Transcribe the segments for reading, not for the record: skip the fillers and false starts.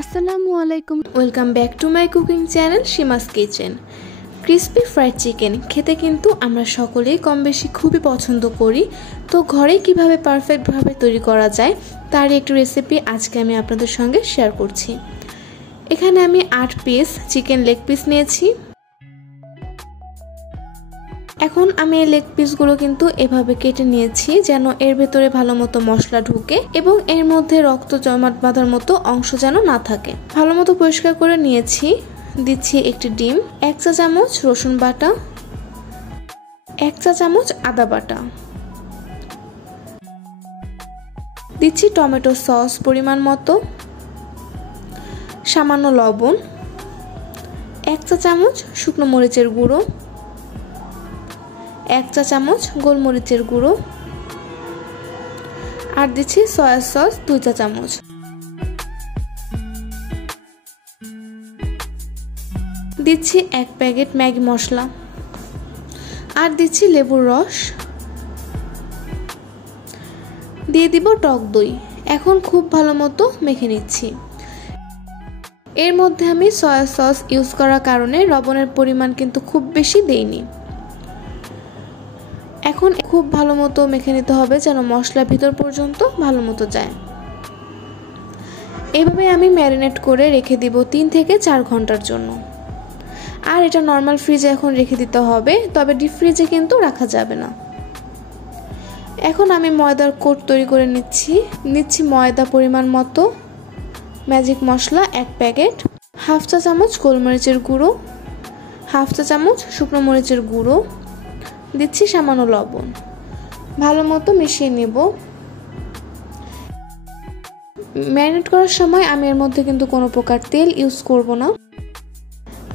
আসসালামু আলাইকুম, welcome back to my cooking channel Seema's kitchen. Crispy fried chicken খেতে কিন্তু আমরা সকলেই কম বেশি খুবই পছন্দ করি। তো ঘরে কিভাবে পারফেক্টভাবে তৈরি করা যায় তার একটু রেসিপি আজকে আমি আপনাদের সঙ্গে শেয়ার করছি। এখানে আমি 8 পিস চিকেন লেগ পিস নিয়েছি। এখন আমি এই লেগ পিসগুলো কিন্তু এভাবে কেটে নিয়েছি যেন এর ভেতরে ভালো মতো মশলা ঢুকে এবং এর মধ্যে রক্ত জমাট বাঁধার মতো অংশ যেন না থাকে। ভালো মতো পরিষ্কার করে নিয়েছি। দিচ্ছি একটি ডিম, 1 চা চামচ রসুন বাটা, 1 চা চামচ আদা বাটা, দিচ্ছি টমেটো সস পরিমাণ মতো, সামান্য লবণ, 1 চা চামচ শুকনো মরিচের গুঁড়ো, 1 চা চামচ গোলমরিচের গুঁড়ো, আর দিচ্ছি সয়া সস 2 চা চামচ। দিচ্ছি 1 প্যাকেট ম্যাগি মশলা, আর দিচ্ছি লেবুর রস, দিয়ে দিব টক দই। এখন খুব ভালো মতো মেখে নিচ্ছি। এর মধ্যে আমি সয়া সস ইউজ করার কারণে লবণের পরিমাণ কিন্তু খুব বেশি দেইনি। এখন খুব ভালো মতো মেখে নিতে হবে যেন মশলা ভিতর পর্যন্ত ভালো মতো যায়। এভাবে আমি ম্যারিনেট করে রেখে দিব 3 থেকে 4 ঘন্টার জন্য। আর এটা নর্মাল ফ্রিজে এখন রেখে দিতে হবে, তবে ডিপ ফ্রিজে কিন্তু রাখা যাবে না। এখন আমি ময়দার কোট তৈরি করে নিচ্ছি ময়দা পরিমাণ মতো, ম্যাজিক মশলা 1 প্যাকেট, 1/2 চা চামচ গোলমরিচের গুঁড়ো, 1/2 চা চামচ শুকনো মরিচের গুঁড়ো, দিচ্ছি সামান্য লবণ। ভালো মতো মিশিয়ে নেব। ম্যারিনেট করার সময় আমি এর মধ্যে কিন্তু কোনো প্রকার তেল ইউজ করব না।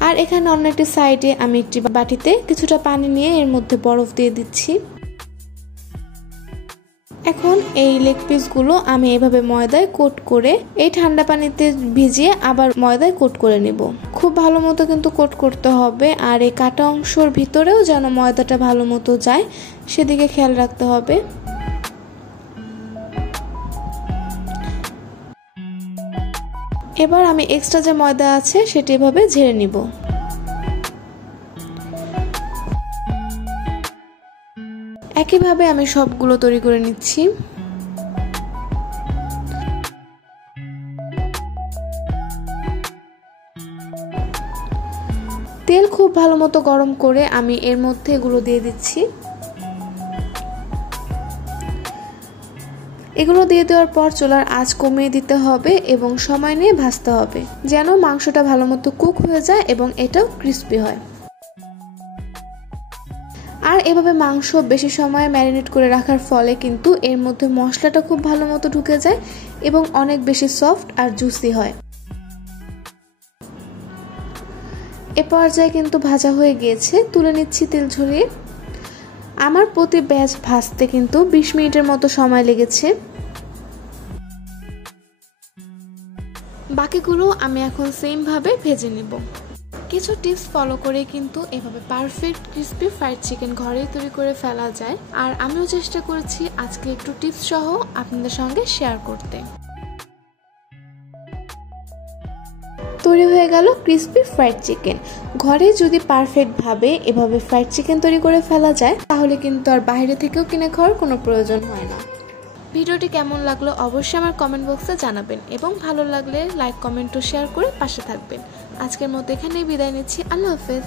আর এখানে অন্য একটি সাইডে আমি একটি বাটিতে কিছুটা পানি নিয়ে এর মধ্যে বরফ দিয়ে দিচ্ছি। এখন এই লেগ পিসগুলো আমি এভাবে ময়দায় কোট করে এই ঠান্ডা পানিতে ভিজিয়ে আবার ময়দায় কোট করে নেব। খুব ভালো মতো কিন্তু কোট করতে হবে, আর এই কাটা অংশের ভিতরেও যেন ময়দাটা ভালো মতো যায় সেদিকে খেয়াল রাখতে হবে। এবার আমি এক্সট্রা যে ময়দা আছে সেটি এভাবে ঝেড়ে নিব। একইভাবে আমি সবগুলো তৈরি করে নিচ্ছি। তেল খুব ভালো মতো গরম করে আমি এর মধ্যে এগুলো দিয়ে দিচ্ছি। এগুলো দিয়ে দেওয়ার পর চুলার আঁচ কমিয়ে দিতে হবে এবং সময় নিয়ে ভাজতে হবে যেন মাংসটা ভালো মতো কুক হয়ে যায় এবং এটাও ক্রিস্পি হয়। আর এভাবে মাংস বেশি সময় ম্যারিনেট করে রাখার ফলে কিন্তু এর মধ্যে মশলাটা খুব ভালো মতো ঢুকে যায় এবং অনেক বেশি সফট আর জুসি হয়। এ পর্যায়ে কিন্তু ভাজা হয়ে গিয়েছে, তুলে নিচ্ছি তেল ঝরিয়ে। আমার প্রতি ব্যাচ ভাজতে কিন্তু 20 মিনিটের মতো সময় লেগেছে। বাকিগুলো আমি এখন সেম ভাবে ভেজে নেব। কিছু টিপস ফলো করে কিন্তু এভাবে পারফেক্ট ক্রিস্পি ফ্রাইড চিকেন ঘরেই তৈরি করে ফেলা যায়। আর আমিও চেষ্টা করেছি আজকে একটু টিপস সহ আপনাদের সঙ্গে শেয়ার করতে। তৈরি হয়ে গেল ক্রিস্পি ফ্রাইড চিকেন। ঘরে যদি পারফেক্টভাবে এভাবে ফ্রাইড চিকেন তৈরি করে ফেলা যায় তাহলে কিন্তু আর বাইরে থেকেও কিনে খাওয়ার কোনো প্রয়োজন হয় না। ভিডিওটি কেমন লাগলো অবশ্যই আমার কমেন্ট বক্সে জানাবেন এবং ভালো লাগলে লাইক, কমেন্ট ও শেয়ার করে পাশে থাকবেন। আজকের মতো এখানেই বিদায় নিচ্ছি। আল্লাহ হাফেজ।